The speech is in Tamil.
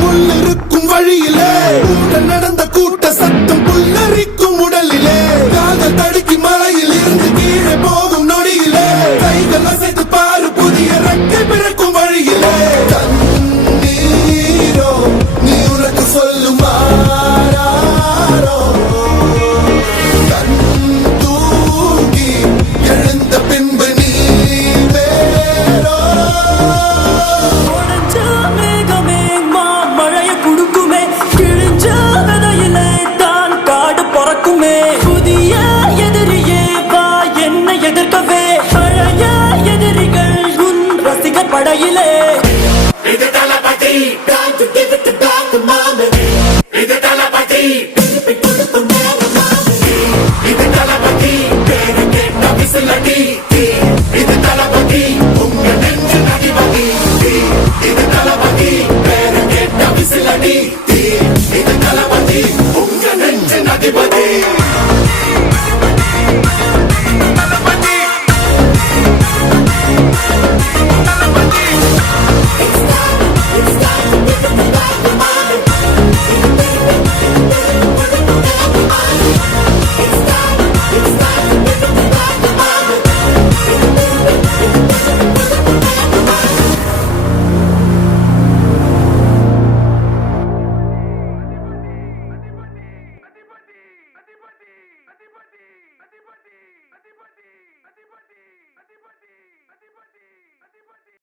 முள்ளிருக்கும் வழியிலே நடந்த கூட்ட சத்தம் புல்லரிக்கும் உடலிலே காதல் தடுக்கி மலையில் இருந்து கீழே போகும் நொடியிலே கைகள் அசைத்து பாரு புதிய ரெக்கை பிறக்கும் வழியிலே கண்ணீரோ நீ உனக்கு சொல்லுமாறோ கண் தூங்கி எழுந்த பின்பு நீ வேறோ படையிலே இது தளபதி time to give it back to mama இது தளபதி திருப்பி கொடுக்கும் நேரம் mama இது தளபதி பேரு கேட்ட விசிலடி இது தளபதி உங்க நெஞ்சு அதிபதி இது தளபதி பேரு கேட்ட விசிலடி இது தளபதி உங்க நெஞ்சு அதிபதி अधिपति